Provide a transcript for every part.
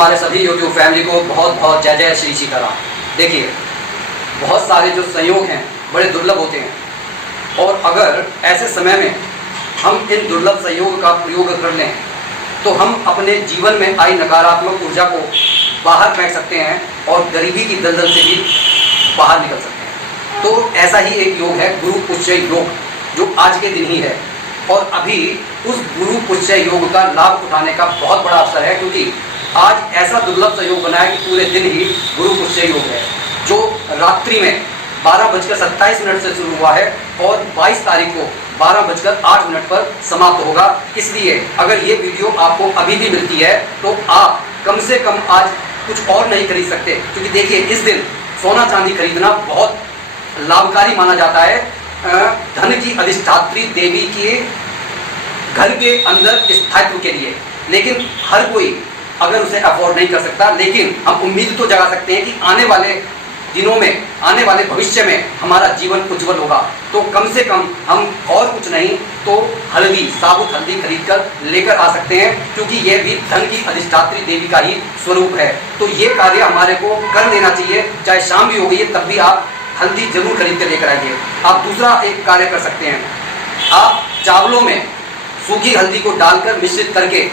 हमारे सभी YouTube family को बहुत बहुत जय जय श्री सीताराम। देखिए, बहुत सारे जो संयोग हैं बड़े दुर्लभ होते हैं और अगर ऐसे समय में हम इन दुर्लभ संयोग का प्रयोग कर लें तो हम अपने जीवन में आई नकारात्मक ऊर्जा को बाहर फेंक सकते हैं और गरीबी की दलदल से भी बाहर निकल सकते हैं। तो ऐसा ही एक योग है गुरु पुष्य योग, जो आज के दिन ही है और अभी उस गुरु पुष्य योग का लाभ उठाने का बहुत बड़ा अवसर है, क्योंकि आज ऐसा दुर्लभ संयोग बना है कि पूरे दिन ही गुरु पुष्य योग है, जो रात्रि में 12:27 से शुरू हुआ है और 22 तारीख को 12:08 पर समाप्त होगा। इसलिए अगर ये वीडियो आपको अभी भी मिलती है तो आप कम से कम आज कुछ और नहीं खरीद सकते, क्योंकि देखिए इस दिन सोना चांदी खरीदना बहुत लाभकारी माना जाता है धन की अधिष्ठात्री देवी के घर के अंदर स्थायित्व के लिए। लेकिन हर कोई अगर उसे अफोर्ड नहीं कर सकता, लेकिन हम उम्मीद तो जगा सकते हैं कि आने वाले दिनों में, आने वाले भविष्य में हमारा जीवन उज्जवल होगा। तो कम से कम हम और कुछ नहीं तो हल्दी, साबुत हल्दी खरीद कर लेकर आ सकते हैं, क्योंकि यह भी धन की अधिष्ठात्री देवी का ही स्वरूप है। तो ये कार्य हमारे को कर लेना चाहिए, चाहे शाम भी हो गई है तब भी आप हल्दी जरूर खरीद कर लेकर आइए। आप दूसरा एक कार्य कर सकते हैं, आप चावलों में सूखी हल्दी को डालकर मिश्रित करके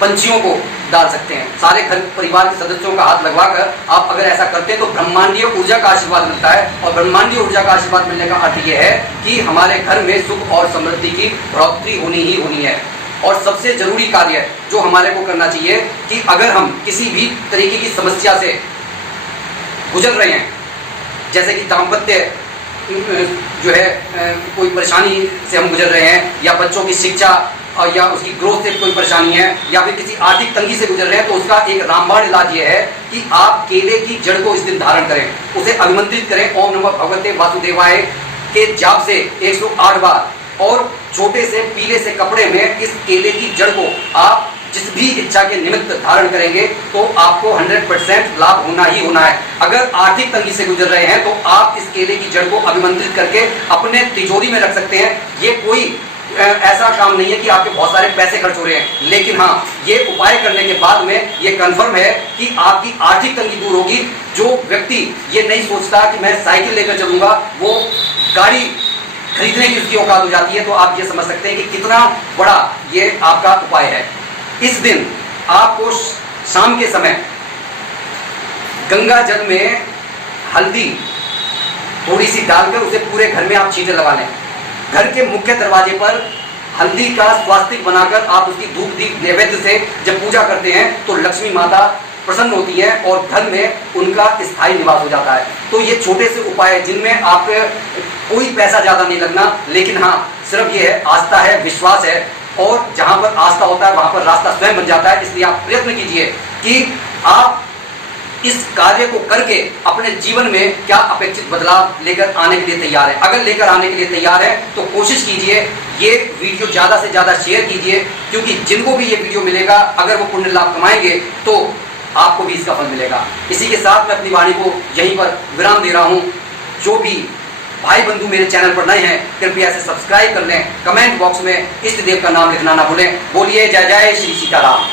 पंछियों को डाल सकते हैं। सारे घर परिवार के सदस्यों का हाथ लगवाकर आप अगर ऐसा करते हैं तो ब्रह्मांडीय ऊर्जा का आशीर्वाद मिलता है, और ब्रह्मांडीय ऊर्जा का आशीर्वाद मिलने का अर्थ यह है कि हमारे घर में सुख और समृद्धि की बढ़ोतरी होनी ही होनी है। और सबसे जरूरी कार्य जो हमारे को करना चाहिए कि अगर हम किसी भी तरीके की समस्या से गुजर रहे हैं, जैसे कि दाम्पत्य जो है कोई परेशानी से हम गुजर रहे हैं, या बच्चों की शिक्षा और या उसकी ग्रोथ से कोई परेशानी है, या फिर किसी आर्थिक तंगी से गुजर रहे हैं, तो उसका एक रामबाण इलाज ये है कि आप केले की जड़ को इस दिन धारण करें, उसे अभिमंत्रित करें ओम नमः भगवते वासुदेवाय के जाप से 108 बार, और छोटे से पीले से कपड़े में इस केले की जड़ को आप जिस भी इच्छा के निमित्त धारण करेंगे तो आपको 100% लाभ होना ही होना है। अगर आर्थिक तंगी से गुजर रहे हैं तो आप इस केले की जड़ को अभिमंत्रित करके अपने तिजोरी में रख सकते हैं। ये कोई ऐसा काम नहीं है कि आपके बहुत सारे पैसे खर्च हो रहे हैं, लेकिन हाँ, ये उपाय करने के बाद में ये कंफर्म है कि आपकी आर्थिक तंगी दूर होगी। जो व्यक्ति ये नहीं सोचता कि मैं साइकिल लेकर चलूंगा, वो गाड़ी खरीदने की उसकी औकात हो जाती है। तो आप ये समझ सकते हैं कि कितना बड़ा ये आपका उपाय है। इस दिन आपको शाम के समय गंगा जल में हल्दी थोड़ी सी डालकर उसे पूरे घर में आप छींटे लगा लें। घर के मुख्य दरवाजे पर हल्दी का स्वास्तिक बनाकर आप उसकी धूप दीप नैवेद्य से जब पूजा करते हैं तो लक्ष्मी माता प्रसन्न होती है और घर में उनका स्थायी निवास हो जाता है। तो ये छोटे से उपाय है जिनमें आप कोई पैसा ज़्यादा नहीं लगना, लेकिन हाँ, सिर्फ ये है आस्था है, विश्वास है, और जहाँ पर आस्था होता है वहाँ पर रास्ता स्वयं बन जाता है। इसलिए आप प्रयत्न कीजिए कि आप इस कार्य को करके अपने जीवन में क्या अपेक्षित बदलाव लेकर आने के लिए तैयार है। अगर लेकर आने के लिए तैयार है तो कोशिश कीजिए ये वीडियो ज़्यादा से ज़्यादा शेयर कीजिए, क्योंकि जिनको भी ये वीडियो मिलेगा अगर वो पुण्य लाभ कमाएंगे तो आपको भी इसका फल मिलेगा। इसी के साथ मैं अपनी वाणी को यहीं पर विराम दे रहा हूँ। जो भी भाई बंधु मेरे चैनल पर नए हैं कृपया से सब्सक्राइब कर लें, कमेंट बॉक्स में इष्ट देव का नाम लिखना ना भूलें। बोलिए जय जय श्री सीताराम।